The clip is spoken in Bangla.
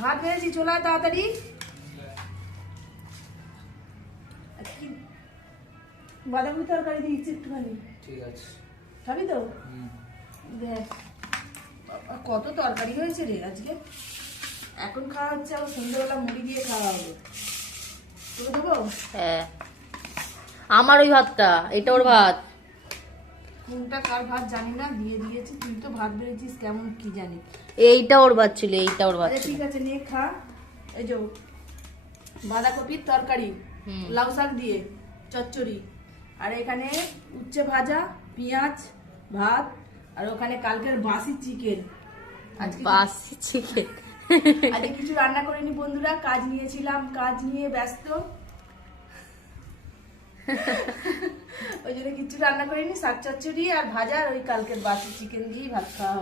ভাত বেড়েছি, চলে আয় তাড়াতাড়ি। বাঁধাকপি তরকারি দিয়েছি একটুখানি, ঠিক আছে। খাবি তো? দেখ কত তরকারি হয়েছে রে আজকে। এখন খাওয়া হচ্ছে, আবার সন্ধ্যেবেলা মুড়ি দিয়ে খাওয়া হবে। তোকে দেবো? হ্যাঁ, আমার ওই ভাতটা, এটা ওর ভাত। কোনটা কার ভাত জানি না, দিয়ে দিয়েছি। তুই তো ভাত বেড়েছিস কেমন কি জানি। এইটা ওর ভাত ছিল, এইটা ওর ভাত আরে ছিল। ঠিক আছে, নিয়ে খা। এই যে বাঁধাকপির তরকারি, লাউ শাক দিয়ে চচ্চড়ি, আর এখানে উচ্ছে ভাজা, পেঁয়াজ, ভাত, আর ওখানে কালকের বাসি চিকেন। আজকে বাসি চিকেন। আজকে কিছু রান্না করিনি বন্ধুরা, কাজ নিয়েছিলাম, কাজ নিয়ে ব্যস্ত, ওই জন্য কিছু রান্না করিনি। শাক চচ্চড়ি আর ভাজা আর ওই কালকের বাসি চিকেন দিয়েই ভাত খাওয়া হবে।